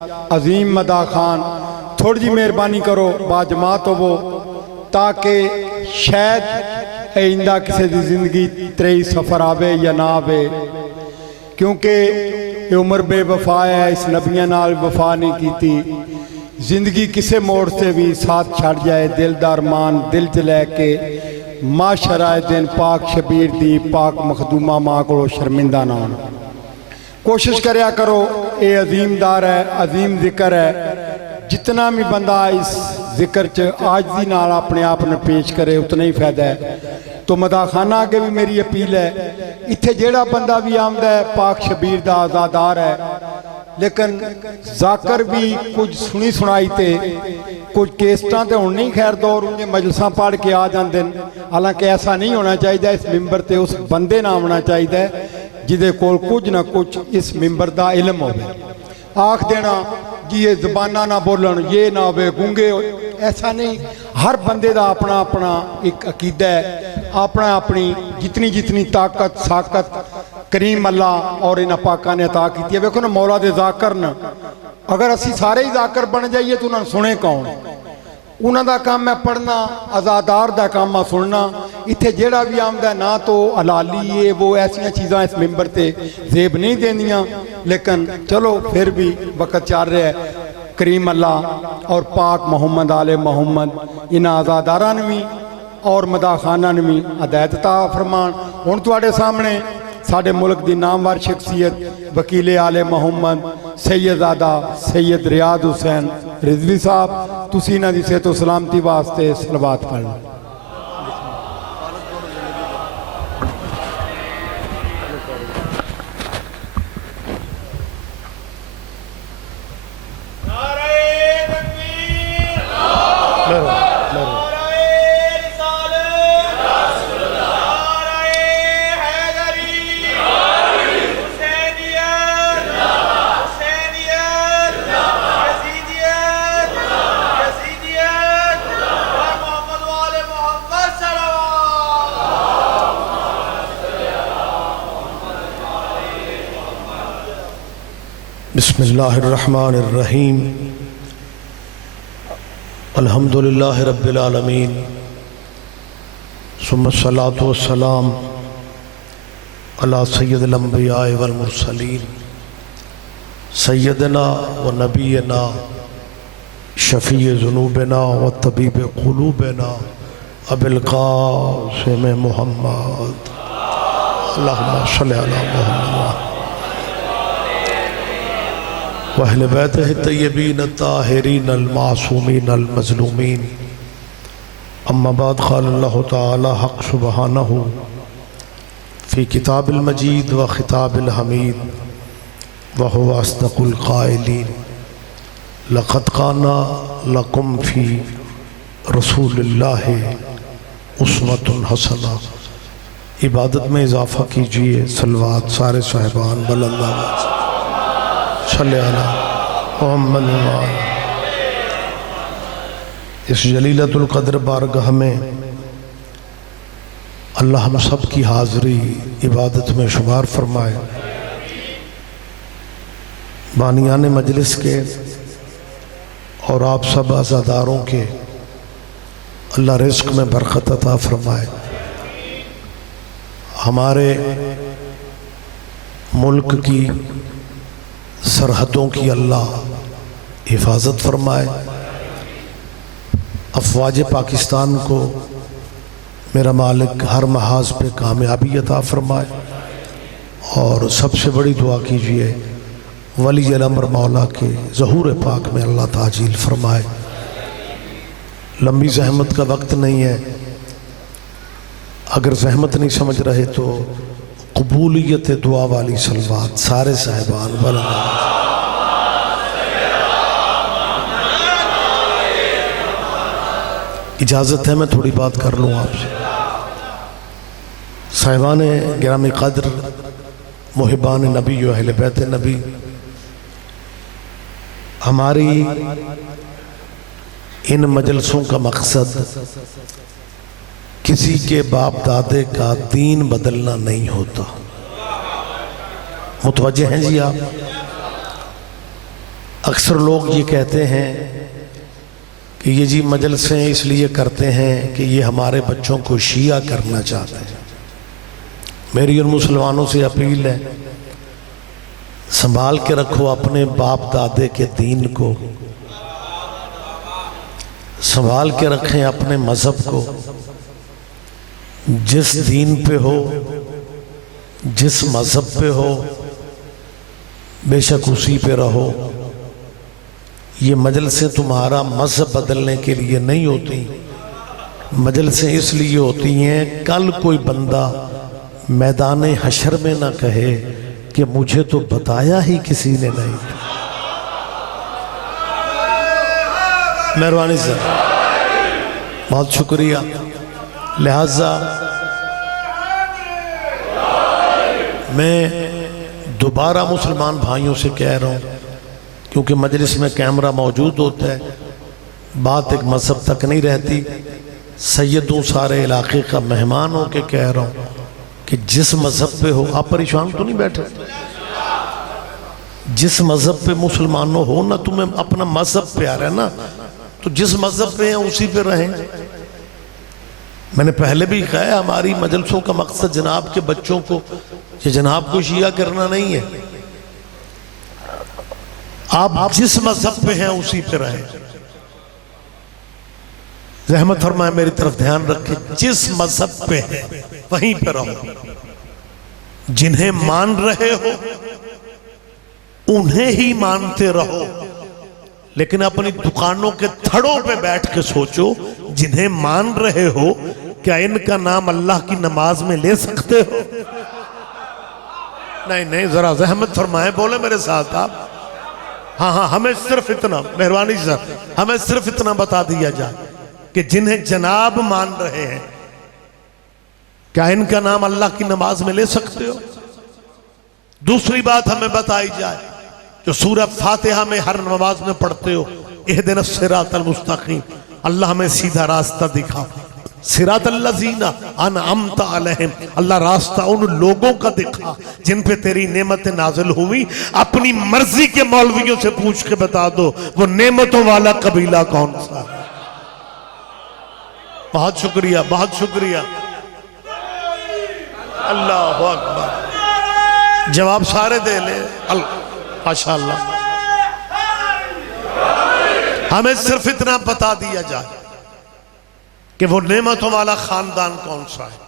عظیم مدا خان تھوڑی جی مہربانی کرو باجماعت ہو تاکہ شاید آئندہ کسی دی زندگی تری سفر آوے یا نہ آوے، کیونکہ یہ عمر بے وفا ہے، اس نبیاں نال وفا نہیں کیتی، زندگی کسے موڑ سے بھی ساتھ چھڑ جائے، دل دارمان دل جلے کے معاشرہ دن پاک شبیر دی پاک مخدومہ ماں کو شرمندہ نہ ہونا۔ کوشش کریا کرو، اے عظیم دار ہے، عظیم ذکر ہے، جتنا بھی بندہ اس ذکر عاجزی نال اپنے آپ نے پیش کرے اتنا ہی فائدہ ہے۔ تو مدا خانہ آگے بھی میری اپیل ہے، اتھے جیڑا بندہ بھی آمدہ ہے پاک شبیر دا آزادار ہے، لیکن ذاکر بھی کچھ سنی سنائی تے کچھ کیسٹاں تے ہوں نہیں خیر دور انہیں مجلساں پڑھ کے آ جان دن، حالانکہ ایسا نہیں ہونا چاہیے، اس ممبر تے اس بندے نہ ہونا چاہیے جدے کول کچھ نہ کچھ اس ممبر دا علم ہوئے۔ آنکھ دینا جی یہ زبانہ نہ بولن، یہ نہ ہوئے گونگے، ایسا نہیں، ہر بندے دا اپنا اپنا ایک عقیدہ ہے، اپنا اپنی جتنی طاقت ساقت کریم اللہ اور انہا پاکہ نے عطا کی ہے۔ ویکھو نا مولا دے ذاکر نا، اگر اسی سارے ہی ذاکر بن جائیے تو انہاں سنے کون؟ انہاں دا کام ہے پڑھنا، ازادار دا کام ہے سننا، اتھے جیڑا بھی آمدہ ہے نہ تو علالی یہ وہ ایسیاں چیزاں اس ممبر تے زیب نہیں دینیاں، لیکن چلو پھر بھی وقت چار رہے ہے، کریم اللہ اور پاک محمد آل محمد انہاں ازاداران بھی اور مدا خانہ بھی ہدایت عطا فرمان۔ ہن تواڈے سامنے ساڑھے ملک دی نامور شخصیت وکیل آل محمد سیدزادہ سید ریاض حسین رضوی صاحب، تسی انہاں دی صحت و سلامتی واسطے صلوات پڑھنا۔ بسم اللہ الرحمن الرحیم، الحمدللہ رب العالمین، ثم الصلاة والسلام علی سید الانبیاء والمرسلین، سیدنا و نبینا شفیع ذنوبنا و طبیب قلوبنا ابی القاسم محمد، اللہم صلی علی محمد وَأَهْلِ بَيْتِهِ الطَّيِّبِينَ الطَّاهِرِينَ الْمَعْصُومِينَ الْمَظْلُومِينَ۔ اما بعد، قال اللہ تعالی حق سبحانہ فی کتاب المجید و خطاب الحمید وَهُوَ أَصْدَقُ الْقَائِلِينَ لَقَدْ كَانَ لَكُمْ فِي رسول اللہ اسوۃ حسنہ۔ عبادت میں اضافہ کیجئے، صلوات سارے صاحبان بلند آواز صلی اللہ محمد وآلہ۔ اس جلیلۃ القدر بارگاہ میں اللہ ہم سب کی حاضری عبادت میں شمار فرمائے، بانیان مجلس کے اور آپ سب عزاداروں کے اللہ رزق میں برکت عطا فرمائے، ہمارے ملک کی سرحدوں کی اللہ حفاظت فرمائے، افواج پاکستان کو میرا مالک ہر محاذ پہ کامیابی عطا فرمائے، اور سب سے بڑی دعا کیجئے ولی الامر مولا کے ظہور پاک میں اللہ تعجیل فرمائے۔ لمبی زحمت کا وقت نہیں ہے، اگر زحمت نہیں سمجھ رہے تو قبولیت دعا والی صلوات سارے صاحبان بلند۔ اجازت ہے میں تھوڑی بات کر لوں آپ سے؟ صاحبان گرامی قدر، محبان نبی و اہل بیت نبی، ہماری ان مجلسوں کا مقصد کسی کے باپ دادے کا دین بدلنا نہیں ہوتا۔ متوجہ ہیں جی آپ؟ اکثر لوگ یہ کہتے ہیں کہ یہ جی مجلسیں اس لیے کرتے ہیں کہ یہ ہمارے بچوں کو شیعہ کرنا چاہتے ہیں۔ میری اور مسلمانوں سے اپیل ہے، سنبھال کے رکھو اپنے باپ دادے کے دین کو، سنبھال کے رکھیں اپنے مذہب کو۔ جس دین پہ ہو، جس مذہب پہ ہو، بے شک اسی پہ رہو۔ یہ مجلسیں تمہارا مذہب بدلنے کے لیے نہیں ہوتی، مجلسیں اس لیے ہوتی ہیں کل کوئی بندہ میدان حشر میں نہ کہے کہ مجھے تو بتایا ہی کسی نے نہیں۔ مہربانی سے بہت شکریہ۔ لہذا میں دوبارہ مسلمان بھائیوں سے کہہ رہا ہوں، کیونکہ مجلس میں کیمرہ موجود ہوتا ہے، بات ایک مذہب تک نہیں رہتی، سیدوں سارے علاقے کا مہمان ہو کے کہہ رہا ہوں کہ جس مذہب پہ ہو، آپ پریشان تو نہیں بیٹھے، جس مذہب پہ مسلمانوں ہو نا، تمہیں اپنا مذہب پیارا ہے نا، تو جس مذہب پہ ہیں اسی پہ رہیں۔ میں نے پہلے بھی کہا ہے، ہماری مجلسوں کا مقصد جناب کے بچوں کو یہ جناب کو شیعہ کرنا نہیں ہے، آپ جس مذہب پہ ہیں اسی پہ رہیں۔ رحمت فرمائے، میری طرف دھیان رکھیں، جس مذہب پہ ہیں وہیں پہ رہو، جنہیں مان رہے ہو انہیں ہی مانتے رہو، لیکن اپنی دکانوں کے تھڑوں پہ بیٹھ کے سوچو، جنہیں مان رہے ہو کیا ان کا نام اللہ کی نماز میں لے سکتے ہو؟ نہیں، ذرا زحمت فرمائے، بولے میرے ساتھ آپ۔ ہاں، ہمیں صرف اتنا، مہربانی سر، ہمیں صرف اتنا بتا دیا جائے کہ جنہیں جناب مان رہے ہیں کیا ان کا نام اللہ کی نماز میں لے سکتے ہو؟ دوسری بات ہمیں بتائی جائے جو سورہ فاتحہ میں ہر نماز میں پڑھتے ہو، اہدنا الصراط المستقیم، اللہ ہمیں سیدھا راستہ دکھا، صراط الذین انعمت علیہم، اللہ راستہ ان لوگوں کا دکھا جن پہ تیری نعمتیں نازل ہوئی۔ اپنی مرضی کے مولویوں سے پوچھ کے بتا دو وہ نعمتوں والا قبیلہ کون سا ہے۔ بہت شکریہ، بہت شکریہ، اللہ اکبر۔ جواب سارے دے لے، ماشاءاللہ۔ ہمیں صرف اتنا بتا دیا جائے کہ وہ نعمتوں والا خاندان کون سا ہے،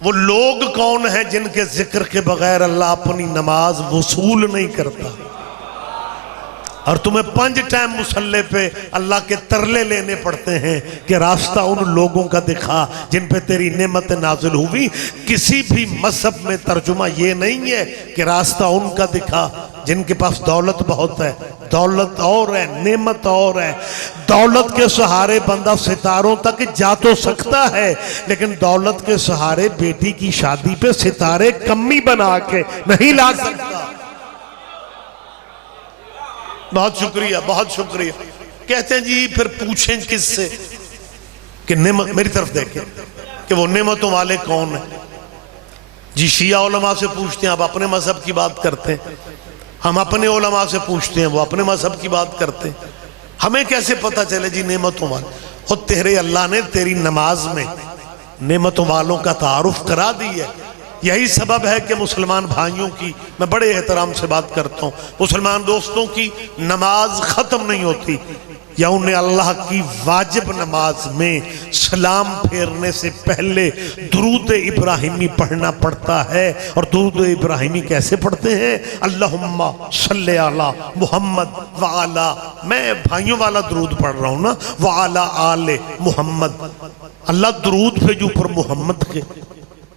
وہ لوگ کون ہیں جن کے ذکر کے بغیر اللہ اپنی نماز وصول نہیں کرتا، اور تمہیں 5 ٹائم مصلی پہ اللہ کے ترلے لینے پڑتے ہیں کہ راستہ ان لوگوں کا دکھا جن پہ تیری نعمت نازل ہوئی۔ کسی بھی مذہب میں ترجمہ یہ نہیں ہے کہ راستہ ان کا دکھا جن کے پاس دولت بہت ہے، دولت اور ہے، نعمت اور ہے۔ دولت کے سہارے بندہ ستاروں تک جا تو سکتا ہے، لیکن دولت کے سہارے بیٹی کی شادی پہ ستارے کمی بنا کے نہیں لا سکتا۔ بہت شکریہ، بہت شکریہ۔ کہتے ہیں جی پھر پوچھیں کس سے کہ نعمت، میری طرف دیکھیں کہ وہ نعمتوں والے کون ہیں۔ جی شیعہ علماء سے پوچھتے ہیں، آپ اپنے مذہب کی بات کرتے ہیں، ہم اپنے علماء سے پوچھتے ہیں، وہ اپنے مذہب کی بات کرتے ہیں۔ ہمیں کیسے پتہ چلے جی نعمتوں والے؟ خود تیرے اللہ نے تیری نماز میں نعمتوں والوں کا تعارف کرا دی ہے۔ یہی سبب ہے کہ مسلمان بھائیوں کی میں بڑے احترام سے بات کرتا ہوں، مسلمان دوستوں کی نماز ختم نہیں ہوتی یا انہیں اللہ کی واجب نماز میں سلام پھیرنے سے پہلے درود ابراہیمی پڑھنا پڑتا ہے۔ اور درود ابراہیمی کیسے پڑھتے ہیں؟ اللہم صلی علی محمد وعلا، میں بھائیوں والا درود پڑھ رہا ہوں نا، وعلا آل محمد، اللہ درود پہ جو پر محمد کے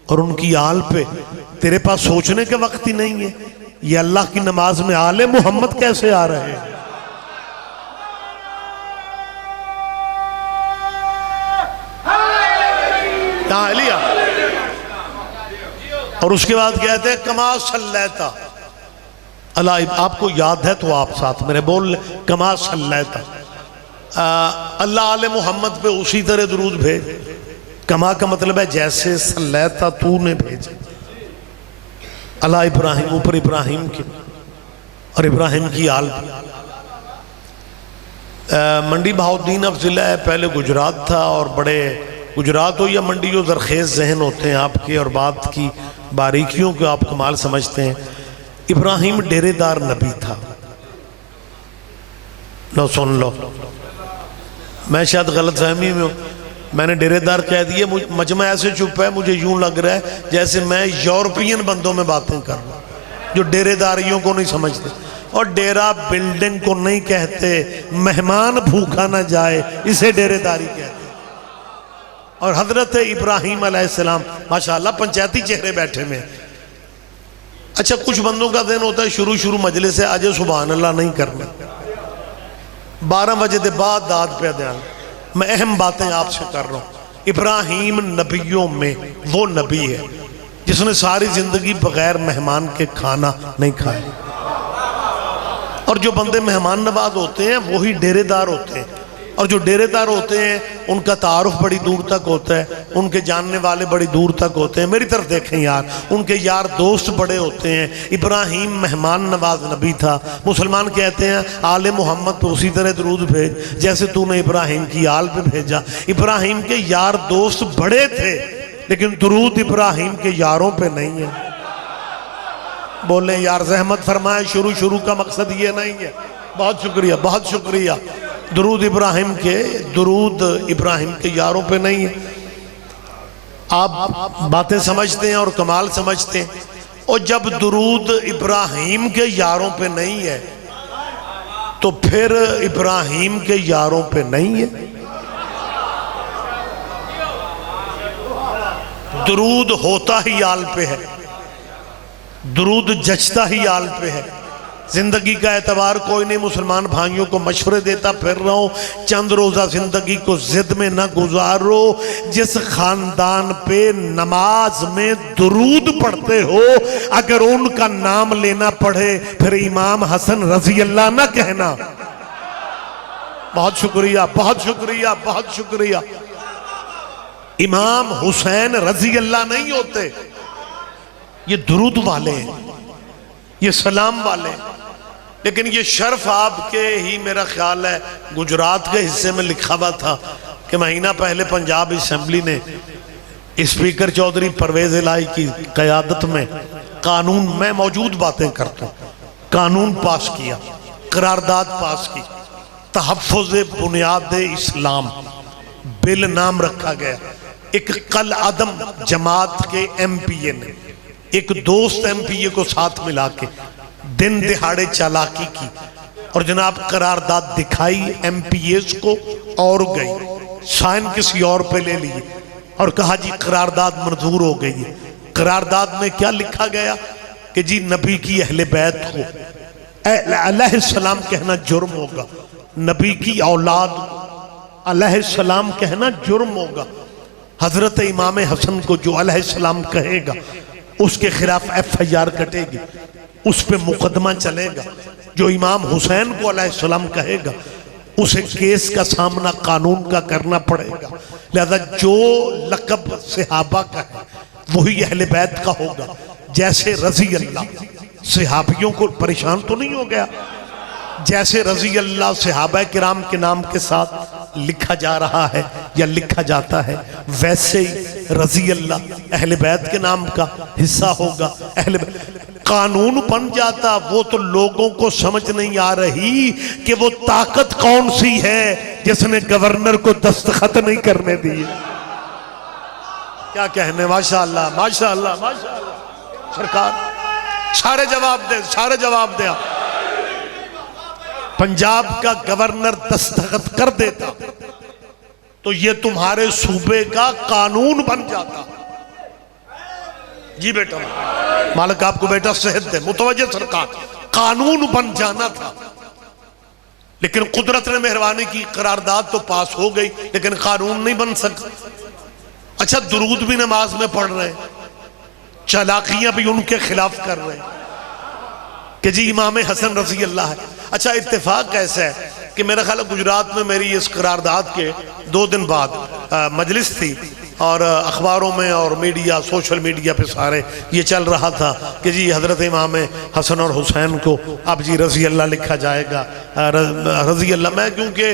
اور ان کی آل پہ، تیرے پاس سوچنے کے وقت ہی نہیں ہے یہ اللہ کی نماز میں آل محمد کیسے آ رہے ہیں؟ یہاں علیہ، اور اس کے بعد کہتے ہیں کما صلیتا اللہ، آپ کو یاد ہے تو آپ ساتھ میرے بول لیں، کما صلیتا، اللہ آل محمد پہ اسی طرح درود بھیج۔ کما کا مطلب ہے جیسے صلیتا تو نے بھیجا، اللہ ابراہیم، اوپر ابراہیم کے اور ابراہیم کی آل پہ۔ منڈی بہاؤدین اب ضلع ہے، پہلے گجرات تھا، اور بڑے گجرات ہو یا منڈی ہو زرخیز ذہن ہوتے ہیں آپ کے، اور بات کی باریکیوں کو آپ کمال سمجھتے ہیں۔ ابراہیم ڈیرے دار نبی تھا، لو سن لو، میں شاید غلط فہمی میں ہوں، میں نے ڈیرے دار کہہ دیے، مجمع ایسے چپ ہے، مجھے یوں لگ رہا ہے جیسے میں یورپین بندوں میں باتیں کر رہا ہوں جو ڈیرے داریوں کو نہیں سمجھتے، اور ڈیرہ بلڈنگ کو نہیں کہتے، مہمان بھوکا نہ جائے اسے ڈیرے داری کہتے ہیں۔ اور حضرت ابراہیم علیہ السلام ماشاءاللہ پنچایتی چہرے بیٹھے میں۔ اچھا کچھ بندوں کا ذہن ہوتا ہے شروع مجلس سے آج سبحان اللہ نہیں کرنا، 12 بجے دے بعد داد پہ دھیان، میں اہم باتیں آپ سے کر رہا ہوں۔ ابراہیم نبیوں میں وہ نبی ہے جس نے ساری زندگی بغیر مہمان کے کھانا نہیں کھایا، اور جو بندے مہمان نواز ہوتے ہیں وہی ڈیرے دار ہوتے ہیں، اور جو ڈیرے دار ہوتے ہیں ان کا تعارف بڑی دور تک ہوتا ہے، ان کے جاننے والے بڑی دور تک ہوتے ہیں۔ میری طرف دیکھیں یار، ان کے یار دوست بڑے ہوتے ہیں۔ ابراہیم مہمان نواز نبی تھا۔ مسلمان کہتے ہیں آل محمد پہ اسی طرح درود بھیج جیسے تو نے ابراہیم کی آل پہ بھیجا۔ ابراہیم کے یار دوست بڑے تھے لیکن درود ابراہیم کے یاروں پہ نہیں ہے۔ بولیں یار زحمت فرمائیں، شروع کا مقصد یہ نہیں ہے۔ بہت شکریہ، بہت شکریہ۔ درود ابراہیم کے یاروں پہ نہیں ہے۔ آپ باتیں سمجھتے ہیں اور کمال سمجھتے ہیں، اور جب درود ابراہیم کے یاروں پہ نہیں ہے تو پھر ابراہیم کے یاروں پہ نہیں ہے۔ درود ہوتا ہی آل پہ ہے، درود جچتا ہی آل پہ ہے۔ زندگی کا اعتبار کوئی نہیں، مسلمان بھائیوں کو مشورے دیتا پھر رہا ہوں، چند روزہ زندگی کو زد میں نہ گزارو۔ جس خاندان پہ نماز میں درود پڑھتے ہو اگر ان کا نام لینا پڑھے پھر امام حسن رضی اللہ نہ کہنا۔ بہت شکریہ، بہت شکریہ، بہت شکریہ۔ امام حسین رضی اللہ نہیں ہوتے، یہ درود والے ہیں، یہ سلام والے ہیں۔ لیکن یہ شرف آپ کے ہی میرا خیال ہے گجرات کے حصے میں لکھا ہوا تھا کہ مہینہ پہلے پنجاب اسمبلی نے اسپیکر چودھری پرویز الہی کی قیادت میں قانون، میں موجود باتیں کرتا ہوں، قانون پاس کیا، قرارداد پاس کی، تحفظ بنیاد اسلام بل نام رکھا گیا۔ ایک قل عدم جماعت کے ایم پی اے نے ایک دوست ایم پی اے کو ساتھ ملا کے دن دہاڑے چالاکی کی اور جناب قرارداد دکھائی ایم پی ایس کو اور گئی، سائن کسی اور پہ لے لیے اور کہا جی قرارداد منظور ہو گئی ہے۔ قرارداد میں کیا لکھا گیا کہ جی نبی کی اہل بیت کو علیہ السلام کہنا جرم ہوگا، نبی کی اولاد علیہ السلام کہنا جرم ہوگا۔ حضرت امام حسن کو جو علیہ السلام کہے گا اس کے خلاف ایف آئی آر کٹے گی، اس پہ مقدمہ چلے گا۔ جو امام حسین کو علیہ السلام کہے گا اسے کیس کا سامنا قانون کا کرنا پڑے گا۔ لہذا جو لقب صحابہ کا ہے وہی اہل بیت کا ہوگا۔ جیسے رضی اللہ صحابیوں کو پریشان تو نہیں ہو گیا، جیسے رضی اللہ صحابہ کرام کے نام کے ساتھ لکھا جا رہا ہے یا لکھا جاتا ہے، ویسے ہی رضی اللہ اہل بیت کے نام کا حصہ ہوگا۔ اہل بیت قانون بن جاتا، وہ تو لوگوں کو سمجھ نہیں آ رہی کہ وہ طاقت کون سی ہے جس نے گورنر کو دستخط نہیں کرنے دیے۔ کیا کہنے، ماشاءاللہ ماشاءاللہ ماشاءاللہ۔ سرکار سارے جواب دیں، سارے جواب دیں۔ پنجاب کا گورنر دستخط کر دیتا تو یہ تمہارے صوبے کا قانون بن جاتا۔ جی بیٹا مالک آپ کو بیٹا صحت دے، متوجہ سرکار، قانون بن جانا تھا لیکن قدرت نے مہربانی کی، قرارداد تو پاس ہو گئی لیکن قانون نہیں بن سکا۔ اچھا درود بھی نماز میں پڑھ رہے ہیں، چالاکیاں بھی ان کے خلاف کر رہے ہیں کہ جی امام حسن رضی اللہ ہے۔ اچھا اتفاق ایسا ہے کہ میرا خیال گجرات میں میری اس قرارداد کے 2 دن بعد مجلس تھی اور اخباروں میں اور میڈیا سوشل میڈیا پہ سارے یہ چل رہا تھا کہ جی حضرت امام حسن اور حسین کو اب جی رضی اللہ لکھا جائے گا، رضی اللہ۔ میں کیونکہ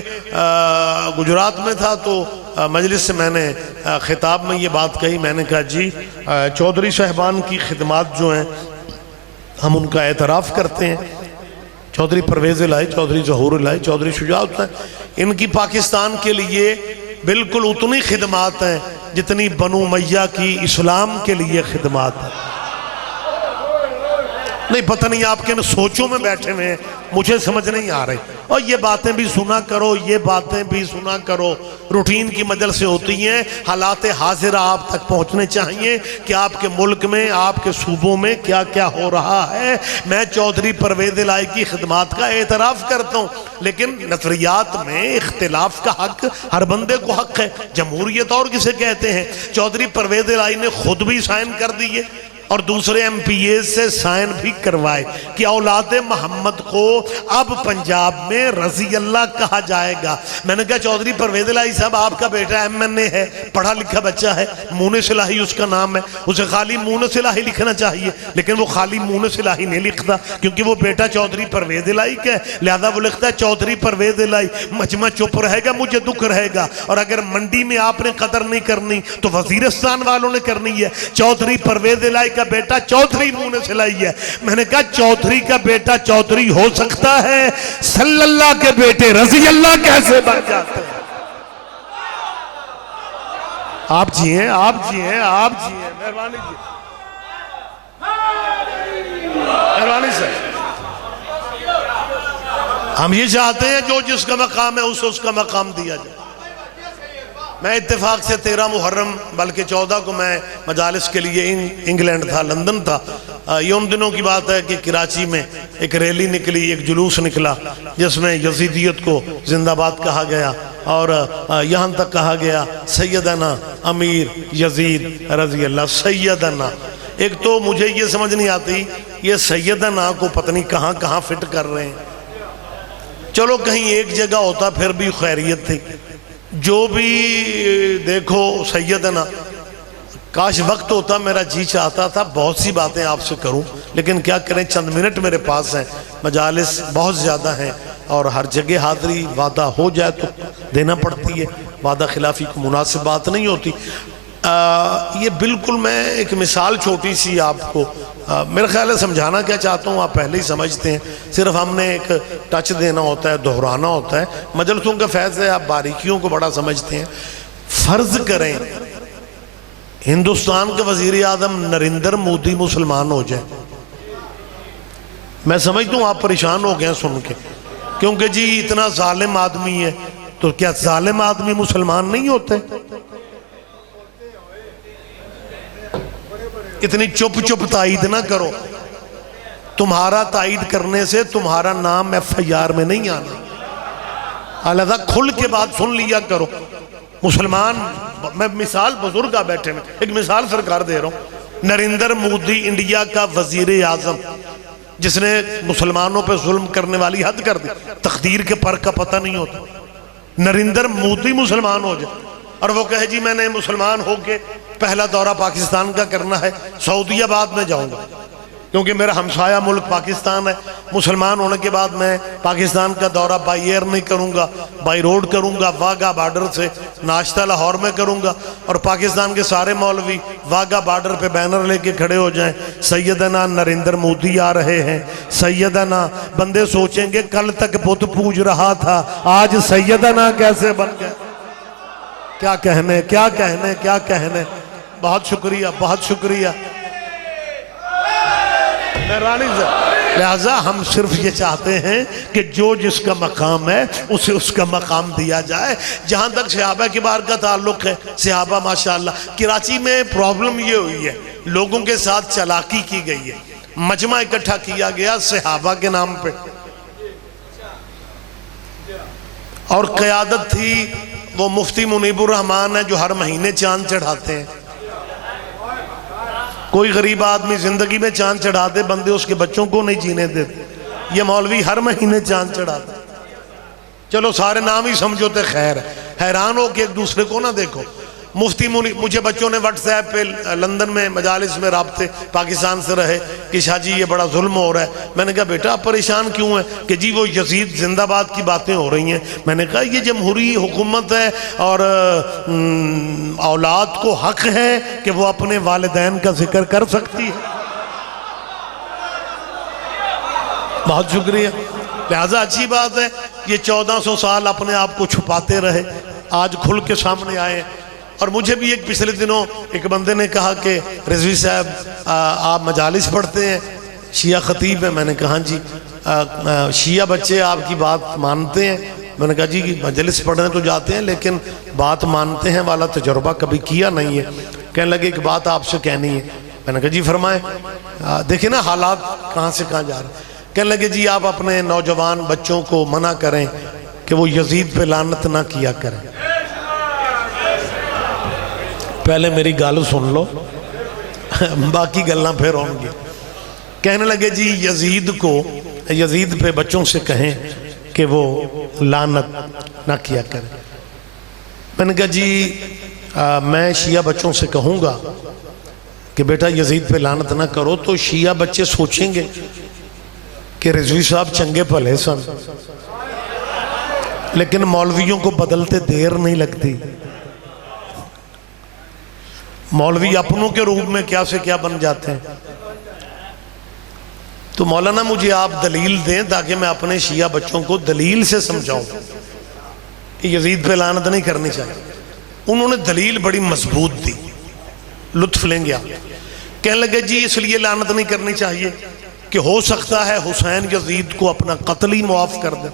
گجرات میں تھا تو مجلس سے میں نے خطاب میں یہ بات کہی، میں نے کہا جی چودھری صاحبان کی خدمات جو ہیں ہم ان کا اعتراف کرتے ہیں، چودھری پرویز الہی، چودھری ظہور الہی، چودھری شجاعت ہیں، ان کی پاکستان کے لیے بالکل اتنی خدمات ہیں جتنی بنو امیہ کی اسلام کے لیے خدمات ہیں۔ نہیں پتہ نہیں آپ کے سوچوں میں بیٹھے ہوئے ہیں، مجھے سمجھ نہیں آ رہی۔ اور یہ باتیں بھی سنا کرو، یہ باتیں بھی سنا کرو، روٹین کی مجل سے ہوتی ہیں، حالات حاضرہ آپ تک پہنچنے چاہیے کہ آپ کے ملک میں، آپ کے صوبوں میں کیا کیا ہو رہا ہے۔ میں چودھری پرویز الہی کی خدمات کا اعتراف کرتا ہوں، لیکن نظریات میں اختلاف کا حق ہر بندے کو حق ہے۔ جمہوریت اور کسے کہتے ہیں؟ چودھری پرویز الہی نے خود بھی سائن کر دیے اور دوسرے ایم پی اے سے سائن بھی کروائے کہ اولاد محمد کو اب پنجاب میں رضی اللہ کہا جائے گا۔ میں نے کہا چودھری پرویز الہی صاحب آپ کا بیٹا ایم این اے ہے، پڑھا لکھا بچہ ہے، مونس الہی اس کا نام ہے، اسے خالی مونس الہی لکھنا چاہیے، لیکن وہ خالی مونس الہی نہیں لکھتا کیونکہ وہ بیٹا چودھری پرویز الہی کا ہے، لہذا وہ لکھتا ہے چودھری پرویز الہی۔ مجمع چپ رہے گا، مجھے دکھ رہے گا، اور اگر منڈی میں آپ نے قدر نہیں کرنی تو وزیرستان والوں نے کرنی ہے۔ چودھری پرویز الہی کا بیٹا چودھری مونس الہی ہے۔ میں نے کہا چودھری کا بیٹا چودھری ہو سکتا ہے، صلی اللہ کے بیٹے رضی اللہ کیسے بن جاتے ہیں؟ آپ جی ہیں، آپ جی ہیں، آپ جی ہیں، مہربانی جی، مہربانی سے ہم یہ چاہتے ہیں جو جس کا مقام ہے اسے اس کا مقام دیا جائے۔ میں اتفاق سے 13 محرم بلکہ 14 کو میں مجالس کے لیے انگلینڈ تھا، لندن تھا۔ یہ ان دنوں کی بات ہے کہ کراچی میں ایک ریلی نکلی، ایک جلوس نکلا جس میں یزیدیت کو زندہ باد کہا گیا اور یہاں تک کہا گیا سیدنا امیر یزید رضی اللہ۔ سیدنا، ایک تو مجھے یہ سمجھ نہیں آتی یہ سیدنا کو پتہ نہیں کہاں کہاں فٹ کر رہے ہیں۔ چلو کہیں ایک جگہ ہوتا پھر بھی خیریت تھی، جو بھی دیکھو سیدنا۔ کاش وقت ہوتا، میرا جی چاہتا تھا بہت سی باتیں آپ سے کروں، لیکن کیا کریں چند منٹ میرے پاس ہیں، مجالس بہت زیادہ ہیں اور ہر جگہ حاضری وعدہ ہو جائے تو دینا پڑتی ہے، وعدہ خلافی کو مناسب بات نہیں ہوتی۔ یہ بالکل میں ایک مثال چھوٹی سی آپ کو میرا خیال ہے سمجھانا کیا چاہتا ہوں آپ پہلے ہی سمجھتے ہیں، صرف ہم نے ایک ٹچ دینا ہوتا ہے، دہرانا ہوتا ہے۔ مجلسوں کا فیض ہے، آپ باریکیوں کو بڑا سمجھتے ہیں۔ فرض کریں ہندوستان کے وزیر اعظم نریندر مودی مسلمان ہو جائے، میں سمجھتا ہوں آپ پریشان ہو گئے سن کے، کیونکہ جی اتنا ظالم آدمی ہے، تو کیا ظالم آدمی مسلمان نہیں ہوتے؟ اتنی چپ چپ تائید نہ کرو، تمہارا تائید کرنے سے تمہارا نام ایف آئی آر میں نہیں آنا، لہذا کھل کے بات سن لیا کرو۔ مسلمان، میں مثال بزرگ بیٹھے میں ایک مثال سرکار دے رہا ہوں، نریندر مودی انڈیا کا وزیر اعظم جس نے مسلمانوں پہ ظلم کرنے والی حد کر دی، تقدیر کے پر کا پتہ نہیں ہوتا، نریندر مودی مسلمان ہو جائے اور وہ کہے جی میں نے مسلمان ہو کے پہلا دورہ پاکستان کا کرنا ہے، سعودیہ بعد میں جاؤں گا کیونکہ میرا ہمسایہ ملک پاکستان ہے، مسلمان ہونے کے بعد میں پاکستان کا دورہ بائی ایئر نہیں کروں گا، بائی روڈ کروں گا، واگا بارڈر سے ناشتہ لاہور میں کروں گا، اور پاکستان کے سارے مولوی واگا بارڈر پہ بینر لے کے کھڑے ہو جائیں سیدنا نریندر مودی آ رہے ہیں، سیدنا۔ بندے سوچیں گے کل تک بت پوج رہا تھا، آج سیدنا کیسے بن گئے؟ کیا کہنے، کیا کہنے، کیا کہنے۔ بہت شکریہ، بہت شکریہ مہربانی سے۔ لہذا ہم صرف یہ چاہتے ہیں کہ جو جس کا مقام ہے اسے اس کا مقام دیا جائے۔ جہاں تک صحابہ کے بار کا تعلق ہے، صحابہ ماشاءاللہ کراچی میں پرابلم یہ ہوئی ہے، لوگوں کے ساتھ چلاکی کی گئی ہے، مجمع اکٹھا کیا گیا صحابہ کے نام پہ اور قیادت تھی وہ مفتی منیب الرحمان ہے جو ہر مہینے چاند چڑھاتے ہیں۔ کوئی غریب آدمی زندگی میں چاند چڑھا دے، بندے اس کے بچوں کو نہیں جینے دیتے، یہ مولوی ہر مہینے چاند چڑھاتا۔ چلو سارے نام ہی سمجھو تے خیر ہے، حیران ہو کہ ایک دوسرے کو نہ دیکھو۔ مفتی مجھے بچوں نے واٹس ایپ پہ لندن میں مجالس میں رابطے پاکستان سے رہے کہ شاہ جی یہ بڑا ظلم ہو رہا ہے. میں نے کہا بیٹا آپ پریشان کیوں ہیں؟ کہ جی وہ یزید زندہ باد کی باتیں ہو رہی ہیں. میں نے کہا یہ جمہوری حکومت ہے اور اولاد کو حق ہے کہ وہ اپنے والدین کا ذکر کر سکتی ہے. بہت شکریہ. لہذا اچھی بات ہے. یہ 1400 سال اپنے آپ کو چھپاتے رہے, آج کھل کے سامنے آئے. اور مجھے بھی ایک پچھلے دنوں ایک بندے نے کہا کہ رضوی صاحب آپ مجالس پڑھتے ہیں, شیعہ خطیب ہیں. میں نے کہا جی شیعہ بچے آپ کی بات مانتے ہیں. میں نے کہا جی مجلس پڑھنے تو جاتے ہیں لیکن بات مانتے ہیں والا تجربہ کبھی کیا نہیں ہے. کہنے لگے ایک بات آپ سے کہنی ہے. میں نے کہا جی فرمائیں. دیکھیں نا حالات کہاں سے کہاں جا رہے ہیں. کہنے لگے جی آپ اپنے نوجوان بچوں کو منع کریں کہ وہ یزید پہ لعنت نہ کیا کریں. پہلے میری گل سن لو, باقی گلاں پھر ہوں گی. کہنے لگے جی یزید پہ بچوں سے کہیں کہ وہ لعنت نہ کیا کریں. میں نے کہا جی میں شیعہ بچوں سے کہوں گا کہ بیٹا یزید پہ لعنت نہ کرو تو شیعہ بچے سوچیں گے کہ رضوی صاحب چنگے بھلے سن, لیکن مولویوں کو بدلتے دیر نہیں لگتی. مولوی اپنوں کے روپ میں کیا سے کیا بن جاتے ہیں. تو مولانا مجھے آپ دلیل دیں تاکہ میں اپنے شیعہ بچوں کو دلیل سے سمجھاؤں کہ یزید پہ لعنت نہیں کرنی چاہیے. انہوں نے دلیل بڑی مضبوط دی, لطف لیں گے آپ. کہنے لگے جی اس لیے لعنت نہیں کرنی چاہیے کہ ہو سکتا ہے حسین یزید کو اپنا قتل ہی معاف کر دے.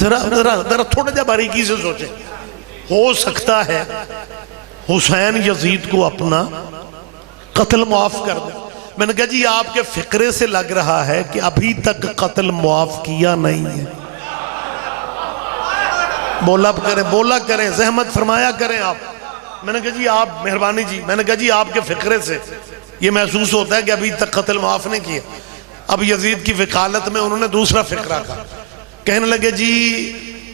ذرا تھوڑا جا باریکی سے سوچیں. ہو سکتا ہے حسین یزید کو اپنا قتل معاف کر دے. میں نے کہا جی آپ کے فقرے سے لگ رہا ہے کہ ابھی تک قتل معاف کیا نہیں ہے. بولا کریں زحمت فرمایا کریں آپ. میں نے کہا جی آپ مہربانی جی. میں نے کہا جی آپ کے فقرے سے یہ محسوس ہوتا ہے کہ ابھی تک قتل معاف نہیں کیا. اب یزید کی وکالت میں انہوں نے دوسرا فقرہ کہا. کہنے لگے جی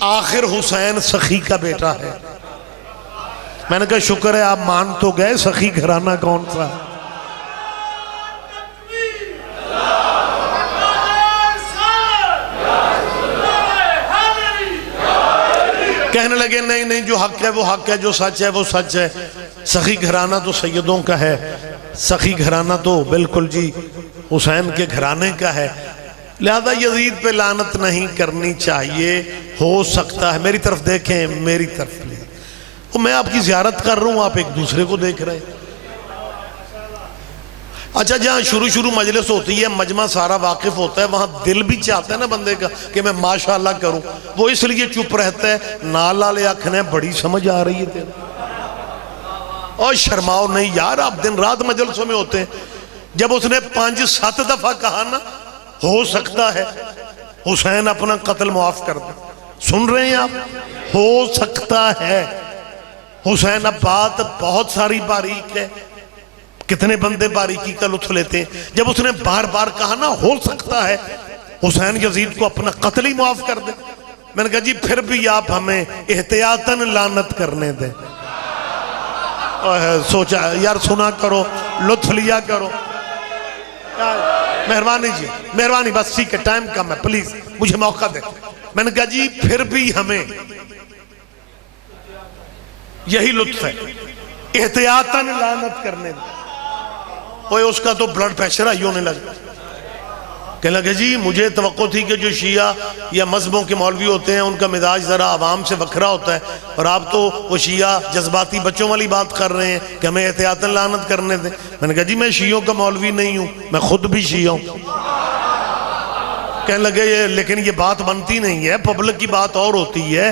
آخر حسین سخی کا بیٹا ہے. میں نے کہا شکر ہے آپ مان تو گئے, سخی گھرانہ کون سا. کہنے لگے نہیں جو حق ہے وہ حق ہے, جو سچ ہے وہ سچ ہے. سخی گھرانہ تو سیدوں کا ہے, سخی گھرانہ تو بالکل جی حسین کے گھرانے کا ہے. لہذا یزید پہ لعنت نہیں کرنی چاہیے. ہو سکتا ہے, میری طرف دیکھیں, میری طرف میں آپ کی زیارت کر رہا ہوں, آپ ایک دوسرے کو دیکھ رہے ہیں. اچھا جہاں شروع مجلس ہوتی ہے, مجمع سارا واقف ہوتا ہے, وہاں دل بھی چاہتا ہے نا بندے کا کہ میں ماشاءاللہ کروں. وہ اس لیے چپ رہتا ہے, نالا لے آنکھیں بڑی سمجھ آ رہی ہے. اور شرماؤ نہیں یار, آپ دن رات مجلسوں میں ہوتے ہیں. جب اس نے 5-7 دفعہ کہا نا ہو سکتا ہے حسین اپنا قتل معاف کر دے. سن رہے ہیں آپ, ہو سکتا ہے حسین. اب بات بہت ساری باریک ہے, کتنے بندے باریکی کا لطف لیتے ہیں. جب اس نے بار بار کہا نا ہو سکتا ہے حسین یزید کو اپنا قتل ہی معاف کر دے, میں نے کہا جی پھر بھی آپ ہمیں احتیاطاً لعنت کرنے دیں. سوچا یار سنا کرو, لطف لیا کرو. مہربانی جی, مہربانی, بس ٹھیک ہے, ٹائم کم ہے, پلیز مجھے موقع دیں. میں نے کہا جی پھر بھی ہمیں یہی لطف ہے, احتیاطاً لعنت کرنے دیں. اوہ اس کا تو بلڈ پریشر آئی ہونے لگا. کہنے لگے جی مجھے توقع تھی کہ جو شیعہ یا مذہبوں کے مولوی ہوتے ہیں ان کا مزاج ذرا عوام سے وکھرا ہوتا ہے, اور آپ تو وہ شیعہ جذباتی بچوں والی بات کر رہے ہیں کہ ہمیں احتیاطاً لعنت کرنے دیں. میں نے کہا جی میں شیعوں کا مولوی نہیں ہوں, میں خود بھی شیعہ ہوں. کہنے لگے لیکن یہ بات بنتی نہیں ہے, پبلک کی بات اور ہوتی ہے,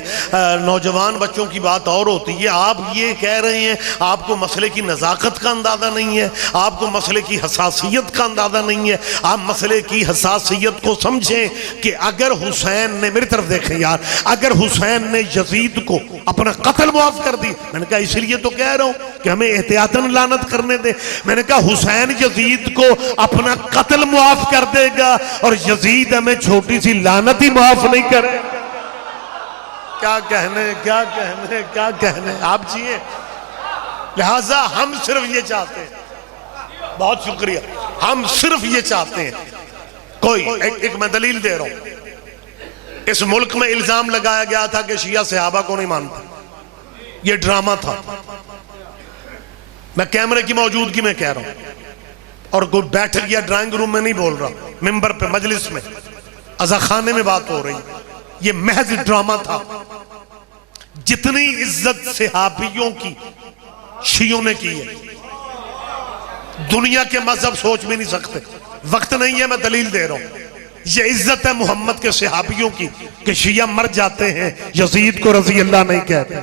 نوجوان بچوں کی بات اور ہوتی ہے. آپ یہ کہہ رہے ہیں آپ کو مسئلے کی نزاکت کا اندازہ نہیں ہے, آپ کو مسئلے کی حساسیت کا اندازہ نہیں ہے. آپ مسئلے کی حساسیت کو سمجھیں کہ اگر حسین نے, میری طرف دیکھیں یار, اگر حسین نے یزید کو اپنا قتل معاف کر دی, میں نے کہا اس لیے تو کہہ رہا ہوں کہ ہمیں احتیاطاً لعنت کرنے دے. میں نے کہا حسین یزید کو اپنا قتل معاف کر دے گا اور یزید ہمیں چھوٹی سی لعنت ہی معاف نہیں کرے. کیا کہنے آپ جیئے. لہٰذا ہم صرف یہ چاہتے ہیں. بہت شکریہ. ہم صرف یہ چاہتے ہیں. کوئی ایک میں دلیل دے رہا ہوں. اس ملک میں الزام لگایا گیا تھا کہ شیعہ صحابہ کو نہیں مانتا. یہ ڈرامہ تھا. میں کیمرے کی موجودگی میں کہہ رہا ہوں, اور کوئی بیٹھ گیا ڈرائنگ روم میں نہیں بول رہا, ممبر پہ مجلس میں عزاخانے میں بات ہو رہی. یہ محض ڈرامہ تھا. جتنی عزت صحابیوں کی شیعوں نے کی ہے دنیا کے مذہب سوچ بھی نہیں سکتے. وقت نہیں ہے, میں دلیل دے رہا ہوں. یہ عزت ہے محمد کے صحابیوں کی کہ شیعہ مر جاتے ہیں یزید کو رضی اللہ نہیں کہتے.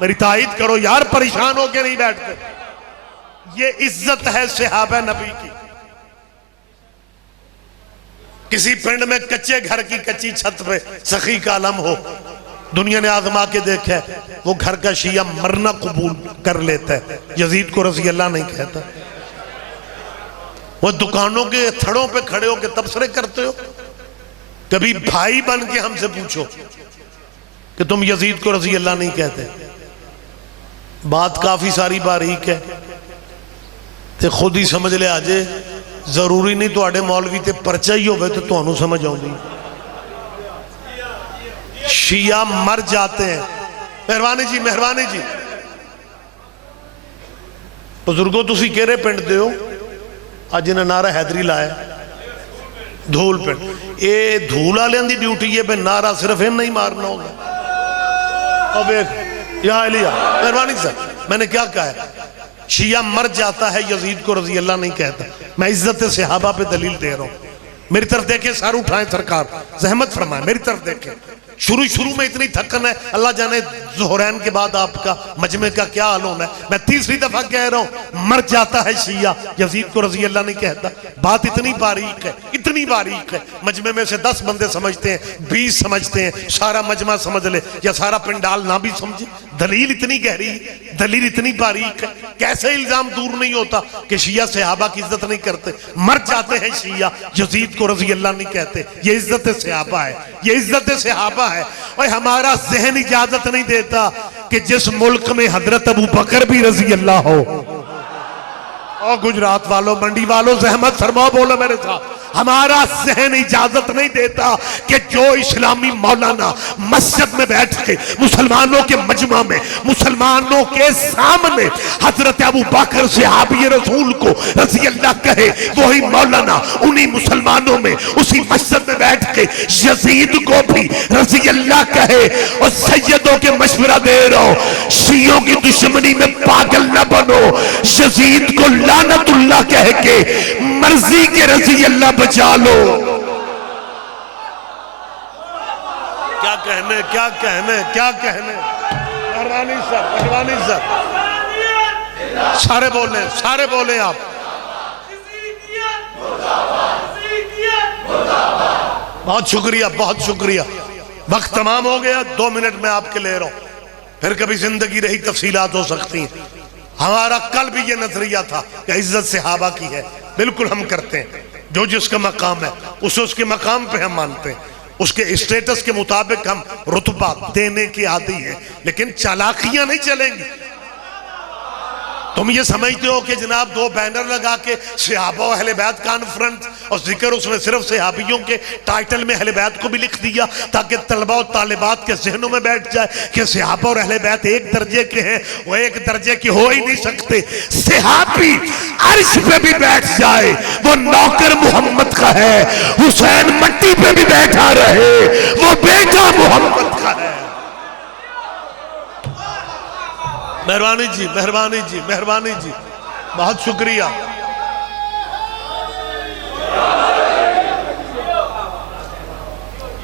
میری تائید کرو یار, پریشان ہو کے نہیں بیٹھتے. یہ عزت ہے صحابہ نبی کی. کسی پنڈ میں کچے گھر کی کچی چھت پہ سخی کا علم ہو, دنیا نے آزما کے دیکھا ہے, وہ گھر کا شیعہ مرنا قبول کر لیتا ہے, یزید کو رضی اللہ نہیں کہتا. وہ دکانوں کے تھڑوں پہ کھڑے ہو کے تبصرے کرتے ہو. کبھی بھائی بن کے ہم سے پوچھو کہ تم یزید کو رضی اللہ نہیں کہتے. بات کافی ساری باریک ہے تے خود ہی سمجھ لے آجے. ضروری نہیں تو آڑے مولوی تے پرچہ ہی ہوئے تو انہوں سمجھ آؤں گی. شیعہ مر جاتے ہیں. مہربانی جی, مہربانی جی. بزرگوں تسی کہہ رہے پنڈ دے ہو, آج انہیں نعرہ حیدری لائے دھول پنڈ. اے دھولا لین دی ڈیوٹی ہے بے نعرہ صرف ان نہیں مارنا ہوگا. اب ایک یہاں علیہ مہربانی صاحب, میں نے کیا کہا ہے؟ شیعہ مر جاتا ہے یزید کو رضی اللہ نہیں کہتا. میں عزت صحابہ پہ دلیل دے رہا ہوں. میری طرف دیکھیں, سار اٹھائیں سرکار, زحمت فرمائیں, میری طرف دیکھیں. شروع میں اتنی تھکن ہے, اللہ جانے ظہرین کے بعد آپ کا مجمع کا کیا حال ہونا ہے. میں تیسری دفعہ کہہ رہا ہوں, مر جاتا ہے شیعہ یزید کو رضی اللہ نہیں کہتا. بات اتنی باریک ہے, اتنی باریک ہے. مجمع میں سے 10 بندے سمجھتے ہیں, 20 سمجھتے ہیں, سارا مجمع سمجھ لے یا سارا پنڈال نہ بھی سمجھے. دلیل اتنی گہری ہے, دلیل اتنی باریک ہے. کیسے الزام دور نہیں ہوتا کہ شیعہ صحابہ کی عزت نہیں کرتے. مر جاتے ہیں شیعہ یزید کو رضی اللہ نہیں کہتے. یہ عزت صحابہ ہے, یہ عزت صحابہ ہے. اور ہمارا ذہن اجازت نہیں دیتا کہ جس ملک میں حضرت ابو بکر بھی رضی اللہ ہو. اور گجرات والوں, منڈی والوں, زحمت فرماؤ, بولو میرے ساتھ. ہمارا ذہن اجازت نہیں دیتا کہ جو اسلامی مولانا مسجد میں بیٹھ کے مسلمانوں کے مجمع میں مسلمانوں کے سامنے حضرت ابو بکر صحابی رسول کو رضی اللہ کہے, وہی مولانا انہی مسلمانوں میں اسی مسجد میں بیٹھ کے یزید کو بھی رضی اللہ کہے. اور سیدوں کے مشورہ دے رہا ہوں, شیعوں کی دشمنی میں پاگل نہ بنو. یزید کو لعنت اللہ کہہ کے مرضی کے رضی اللہ بچا لو. کیا کہنے, کیا کہنے, کیا کہنے. مہربانی سر, مہربانی سر. سارے بولیں, سارے بولیں آپ. بہت شکریہ, بہت شکریہ. وقت تمام ہو گیا, 2 منٹ میں آپ کے لے رہا ہوں, پھر کبھی زندگی رہی تفصیلات ہو سکتی ہیں. ہمارا کل بھی یہ نظریہ تھا کہ عزت صحابہ کی ہے, بالکل ہم کرتے ہیں. جو جس کا مقام ہے اسے اس کے مقام پہ ہم مانتے ہیں, اس کے اسٹیٹس کے مطابق ہم رتبہ دینے کی عادی ہیں, لیکن چالاکیاں نہیں چلیں گی. تم یہ سمجھتے ہو کہ جناب 2 بینر لگا کے صحابہ و اہل بیت کانفرنس اور ذکر اس میں صرف صحابیوں کے ٹائٹل میں اہل بیت کو بھی لکھ دیا تاکہ طلبہ و طالبات کے ذہنوں میں بیٹھ جائے کہ صحابہ اور اہل بیت ایک درجے کے ہیں. وہ ایک درجے کے ہو ہی نہیں سکتے. صحابی عرش پہ بھی بیٹھ جائے وہ نوکر محمد کا ہے, حسین مٹی پہ بھی بیٹھا رہے وہ بیٹا محمد کا ہے. مہربانی جی, مہربانی جی, مہربانی جی, بہت شکریہ.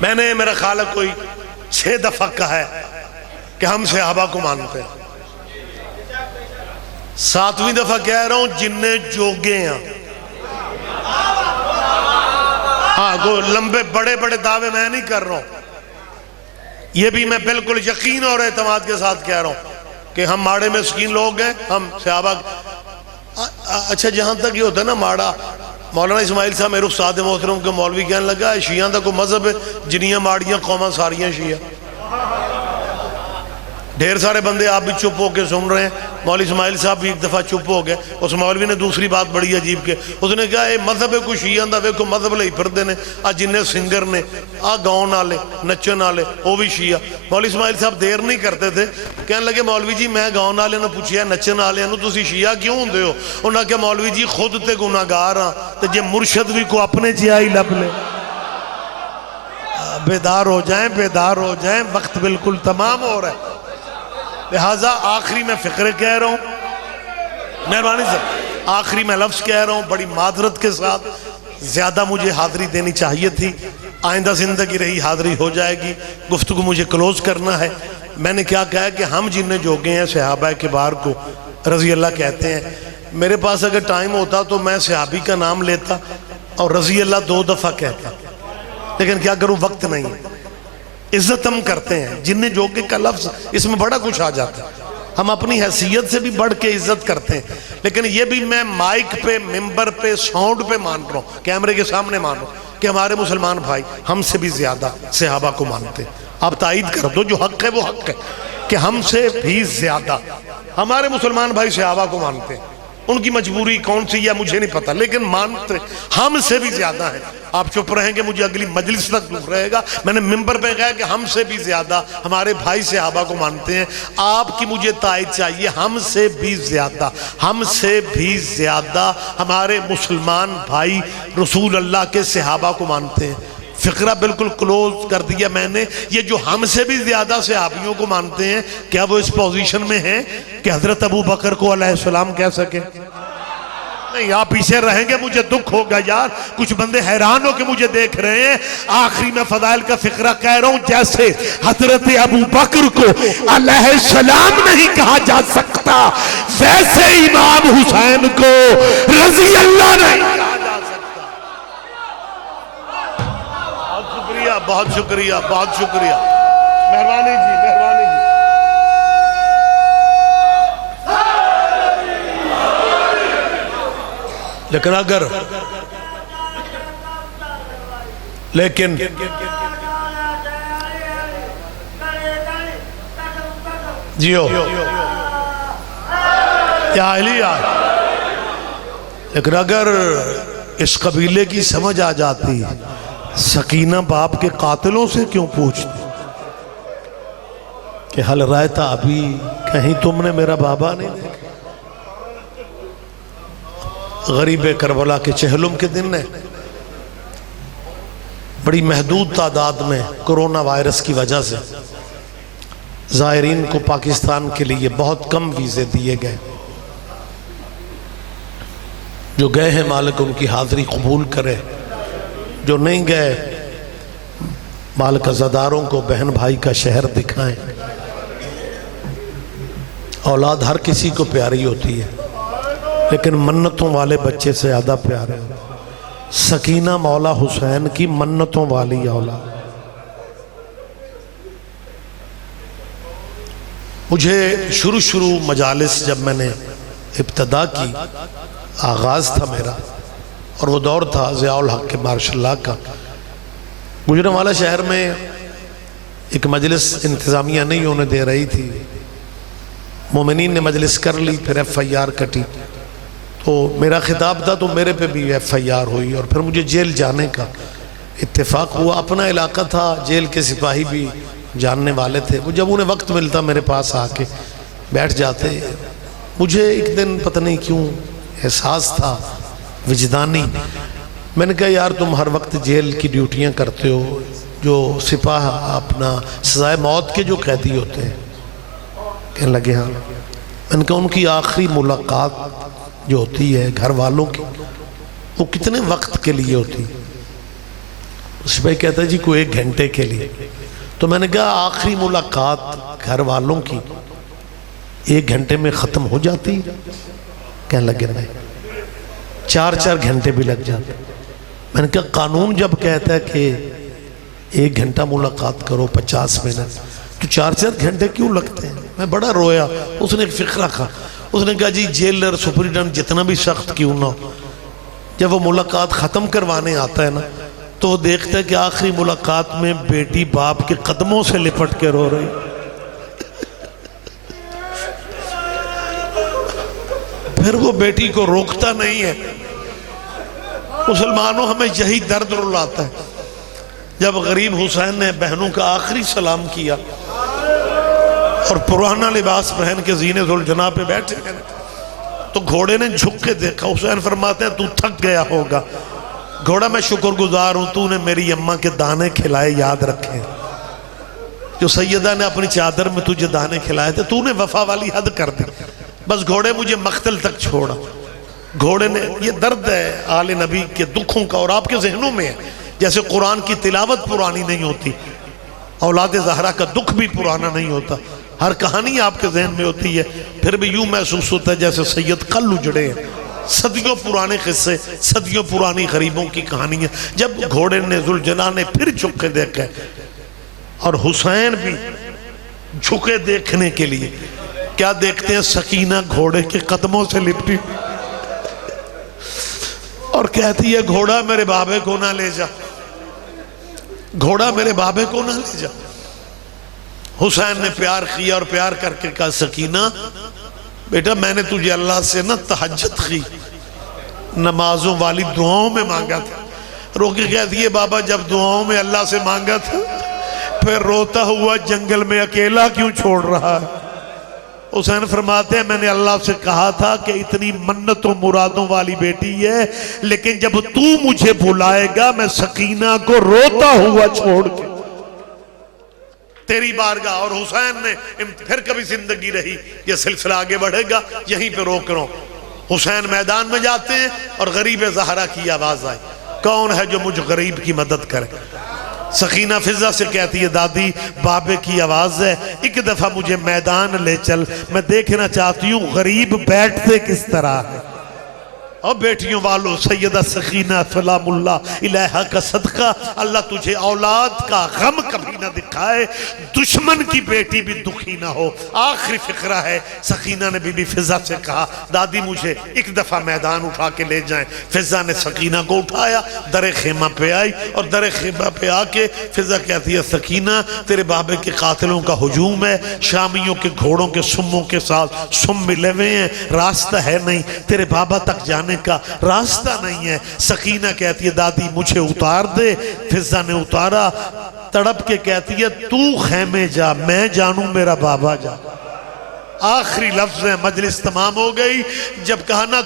میں نے میرا خیال ہے کوئی 6 دفعہ کہا ہے کہ ہم صحابہ کو مانتے ہیں. 7ویں دفعہ کہہ رہا ہوں جننے جوگے ہیں. ہاں وہ لمبے بڑے بڑے دعوے میں نہیں کر رہا ہوں, یہ بھی میں بالکل یقین اور اعتماد کے ساتھ کہہ رہا ہوں کہ ہم ماڑے میں سکین لوگ ہیں, ہم صحابہ. اچھا جہاں تک یہ ہوتا ہے نا ماڑا, مولانا اسماعیل صاحب میرے استاد محترم کے مولوی کہنے لگا شیعہ دا کو مذہب ہے جنیاں ماڑیاں قوماں ساریاں شیعہ. ڈھیر سارے بندے آپ بھی چپ ہو کے سن رہے ہیں. مولوی اسماعیل صاحب بھی ایک دفعہ چپ ہو گئے. اس مولوی نے دوسری بات بڑی عجیب کہ اس نے کہا اے مذہب ہے کوئی شیعہ دا ویکھو مذہب لئی پھردے نے آ جننے سنگر نے آ گاؤن والے نچن والے وہ بھی شیعہ. مولوی اسماعیل صاحب دیر نہیں کرتے تھے, کہنے لگے مولوی جی میں گاؤن والے نے پوچھیا نچن والے نو تسی شیعہ کیوں ہوندے ہو؟ انہاں کہا مولوی جی خود تے گناہگار ہاں تے جے مرشد بھی کو اپنے جیائی لب لے. بیدار ہو جائیں, بیدار ہو جائیں, وقت بالکل تمام ہو رہا ہے. لہٰذا آخری میں فقرے کہہ رہا ہوں, مہربانی سے آخری میں لفظ کہہ رہا ہوں بڑی معذرت کے ساتھ. زیادہ مجھے حاضری دینی چاہیے تھی, آئندہ زندگی رہی حاضری ہو جائے گی. گفتگو مجھے کلوز کرنا ہے. میں نے کیا کہا کہ ہم جنہیں جوگے ہیں صحابہ کبار کو رضی اللہ کہتے ہیں. میرے پاس اگر ٹائم ہوتا تو میں صحابی کا نام لیتا اور رضی اللہ 2 دفعہ کہتا, لیکن کیا کروں وقت نہیں. عزت ہم کرتے ہیں, جنہیں جوگے کا لفظ اس میں بڑا کچھ آ جاتا ہے. ہم اپنی حیثیت سے بھی بڑھ کے عزت کرتے ہیں, لیکن یہ بھی میں مائک پہ ممبر پہ ساؤنڈ پہ مان رہا ہوں, کیمرے کے سامنے مان رہا ہوں کہ ہمارے مسلمان بھائی ہم سے بھی زیادہ صحابہ کو مانتے ہیں. آپ تائید کر دو, جو حق ہے وہ حق ہے کہ ہم سے بھی زیادہ ہمارے مسلمان بھائی صحابہ کو مانتے ہیں. ان کی مجبوری کون سی ہے مجھے نہیں پتا, لیکن مانتے ہم سے بھی زیادہ ہیں. آپ چپ رہیں گے مجھے اگلی مجلس تک دکھ رہے گا. میں نے ممبر پہ کہا کہ ہم سے بھی زیادہ ہمارے بھائی صحابہ کو مانتے ہیں. آپ کی مجھے تائید چاہیے, ہم سے بھی زیادہ, ہم سے بھی زیادہ ہمارے مسلمان بھائی رسول اللہ کے صحابہ کو مانتے ہیں. فقرہ بالکل کلوز کر دیا میں نے. یہ جو ہم سے بھی زیادہ صحابیوں کو مانتے ہیں, کیا وہ اس پوزیشن میں ہیں کہ حضرت ابو بکر کو علیہ السلام کہہ سکے؟ نہیں, آپ پیچھے رہیں گے مجھے دکھ ہوگا یار. کچھ بندے حیران ہو کہ مجھے دیکھ رہے ہیں. آخری میں فضائل کا فقرہ کہہ رہا ہوں, جیسے حضرت ابو بکر کو علیہ السلام نہیں کہا جا سکتا, ویسے امام حسین کو رضی اللہ نہیں کہا جا سکتا. بہت شکریہ, بہت شکریہ, بہت شکریہ. مہربانی جی, مہربانی جی. لیکن جیو لیکن اگر اس قبیلے کی سمجھ آ جاتی, سکینہ باپ کے قاتلوں سے کیوں پوچھتی کہ حل رائتا ابھی کہیں تم نے میرا بابا نہیں دیکھا؟ غریب کربلا کے چہلم کے دن نے بڑی محدود تعداد میں کرونا وائرس کی وجہ سے زائرین کو پاکستان کے لیے بہت کم ویزے دیے گئے. جو گئے ہیں مالک ان کی حاضری قبول کرے, جو نہیں گئے مالک عزاداروں کو بہن بھائی کا شہر دکھائیں. اولاد ہر کسی کو پیاری ہوتی ہے, لیکن منتوں والے بچے سے زیادہ پیارے ہیں. سکینہ مولا حسین کی منتوں والی اولاد. مجھے شروع مجالس جب میں نے ابتدا کی, آغاز تھا میرا, اور وہ دور تھا ضیاء الحق کے مارشاء اللہ کا. گجرانوالہ شہر میں ایک مجلس انتظامیہ نہیں ہونے دے رہی تھی, مومنین نے مجلس کر لی, پھر ایف آئی آر کٹی. تو میرا خطاب تھا تو میرے پہ بھی ایف آئی آر ہوئی, اور پھر مجھے جیل جانے کا اتفاق ہوا. اپنا علاقہ تھا, جیل کے سپاہی بھی جاننے والے تھے. وہ جب انہیں وقت ملتا میرے پاس آ کے بیٹھ جاتے. مجھے ایک دن پتہ نہیں کیوں احساس تھا وجدانی, میں نے کہا یار تم ہر وقت جیل کی ڈیوٹیاں کرتے ہو, جو سپاہ اپنا سزائے موت کے جو قیدی ہوتے ہیں. کہنے لگے ہاں. میں نے کہا ان کی آخری ملاقات جو ہوتی ہے گھر والوں کی, وہ کتنے وقت کے لیے ہوتی؟ اس پہ کہتا ہے جی کوئی 1 گھنٹے کے لیے. تو میں نے کہا آخری ملاقات گھر والوں کی 1 گھنٹے میں ختم ہو جاتی؟ کہنے لگے نہیں, 4 گھنٹے بھی لگ جاتے. میں نے کہا قانون جب کہتا ہے کہ 1 گھنٹہ ملاقات کرو 50 منٹ, تو 4 گھنٹے کیوں لگتے ہیں؟ میں بڑا رویا. اس نے ایک فقرہ کہا, اس نے کہا جی جیلر سپریڈنٹ جتنا بھی سخت کیوں نہ ہو, جب وہ ملاقات ختم کروانے آتا ہے نا, تو وہ دیکھتا ہے کہ آخری ملاقات میں بیٹی باپ کے قدموں سے لپٹ کے رو رہی. پھر وہ بیٹی کو روکتا نہیں ہے۔ مسلمانوں ہمیں یہی درد رلاتا ہے۔ جب غریب حسین نے بہنوں کا آخری سلام کیا اور پرانا لباس پہن کے زینے ذوالجناح پہ بیٹھے ہیں تو گھوڑے نے جھک کے دیکھا۔ حسین فرماتے ہیں تو تھک گیا ہوگا۔ گھوڑا میں شکر گزار ہوں تو نے میری اماں کے دانے کھلائے یاد رکھے، جو سیدہ نے اپنی چادر میں تجھے دانے کھلائے تھے، تو نے وفا والی حد کر دی، بس گھوڑے مجھے مقتل تک چھوڑا۔ گھوڑے نے، یہ درد ہے آل نبی کے دکھوں کا اور آپ کے ذہنوں میں ہے۔ جیسے قرآن کی تلاوت پرانی نہیں ہوتی، اولاد زہرا کا دکھ بھی پرانا نہیں ہوتا، ہر کہانی آپ کے ذہن میں ہوتی ہے، پھر بھی یوں محسوس ہوتا ہے جیسے سید کل اجڑے ہیں۔ صدیوں پرانے قصے، صدیوں پرانی غریبوں کی کہانیاں۔ جب گھوڑے نے ذوالجناح نے پھر جھک کے دیکھا اور حسین بھی جھکے دیکھنے کے لیے، کیا دیکھتے ہیں؟ سکینہ گھوڑے کے قدموں سے لپٹی اور کہتی ہے گھوڑا میرے بابے کو نہ لے جا، گھوڑا میرے بابے کو نہ لے جا۔ حسین نے پیار کیا اور پیار کر کے کہا سکینہ بیٹا میں نے تجھے اللہ سے نہ تہجد کی نمازوں والی دعاؤں میں مانگا تھا۔ رو کے کہتی ہے بابا جب دعاؤں میں اللہ سے مانگا تھا پھر روتا ہوا جنگل میں اکیلا کیوں چھوڑ رہا ہے؟ حسین فرماتے ہیں میں نے اللہ سے کہا تھا کہ اتنی منت و مرادوں والی بیٹی ہے، لیکن جب تو مجھے بلائے گا میں سکینہ کو روتا ہوا چھوڑ کے تیری بارگاہ۔ اور حسین نے پھر کبھی زندگی رہی، یہ سلسلہ آگے بڑھے گا، یہیں پہ روک رہا ہوں۔ حسین میدان میں جاتے ہیں اور غریب زہرا کی آواز آئی، کون ہے جو مجھ غریب کی مدد کرے؟ سکینہ فضہ سے کہتی ہے دادی بابے کی آواز ہے، ایک دفعہ مجھے میدان لے چل، میں دیکھنا چاہتی ہوں غریب بیٹھتے کس طرح ہے۔ اور بیٹیوں والوں سیدہ سکینہ سلام اللہ الہا کا صدقہ، اللہ تجھے اولاد کا غم کبھی نہ دکھائے، دشمن کی بیٹی بھی دکھی نہ ہو۔ آخری فقرہ ہے، سکینہ نے بی بی فضہ سے کہا دادی مجھے ایک دفعہ میدان اٹھا کے لے جائیں۔ فضہ نے سکینہ کو اٹھایا، در خیمہ پہ آئی اور در خیمہ پہ آ کے فضہ کہتی ہے سکینہ تیرے بابے کے قاتلوں کا ہجوم ہے، شامیوں کے گھوڑوں کے سموں کے ساتھ سم ملے ہوئے ہیں، راستہ ہے نہیں، تیرے بابا تک جانے کا راستہ نہیں ہے۔ سکینہ کہتی ہے دادی مجھے اتار دے۔ فضہ نے اتارا، تڑپ کے کہتی ہے تو خیمے جا میں جانوں میرا بابا جا۔ آخری لفظ ہے، مجلس تمام ہو گئی۔ جب کہا نا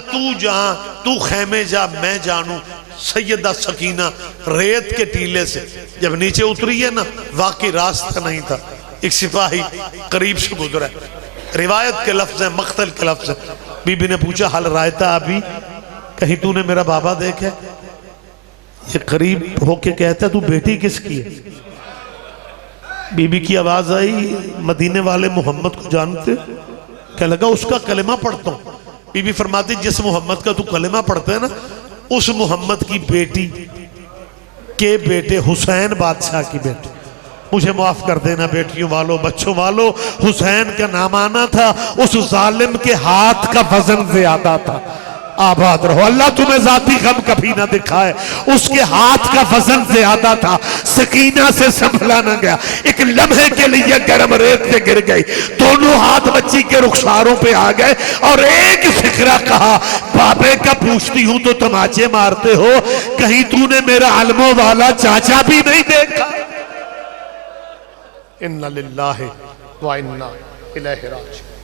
تو خیمے جا میں جانوں، سیدہ سکینہ ریت کے ٹیلے سے جب نیچے اتری ہے نا، واقعی راستہ نہیں تھا، ایک سپاہی قریب سے گزرا ہے۔ روایت کے لفظ ہیں، مقتل کے لفظ ہیں۔ بی بی نے پوچھا حل رائتا ابھی کہیں تو نے میرا بابا دیکھے؟ یہ قریب ہو کے کہتا ہے تو بیٹی کس کی ہے؟ بی بی کی آواز آئی مدینے والے محمد کو جانتے؟ کہنے لگا اس کا کلمہ پڑھتا ہوں۔ بی بی فرماتی جس محمد کا تو کلمہ پڑھتا ہے نا، اس محمد کی بیٹی کے بیٹے حسین بادشاہ کی بیٹی۔ مجھے معاف کر دینا بیٹیوں والوں بچوں والوں، حسین کا نام آنا تھا، اس ظالم کے ہاتھ کا وزن زیادہ تھا۔ آباد رہو، اللہ تمہیں ذاتی غم کبھی نہ دکھائے۔ اس کے ہاتھ کا وزن زیادہ تھا، سکینہ سے سنبھلا نہ گیا، ایک لمحے کے لیے گرم ریت پہ گر گئی، دونوں ہاتھ بچی کے رخساروں پہ آ گئے اور ایک فکرہ کہا بابے کا پوچھتی ہوں تو تماچے مارتے ہو، کہیں تو نے میرا علموں والا چاچا بھی نہیں دیکھا؟ اِنَّ لِلَّهِ وَإِنَّا إِلَيْهِ رَاجِعُونَ۔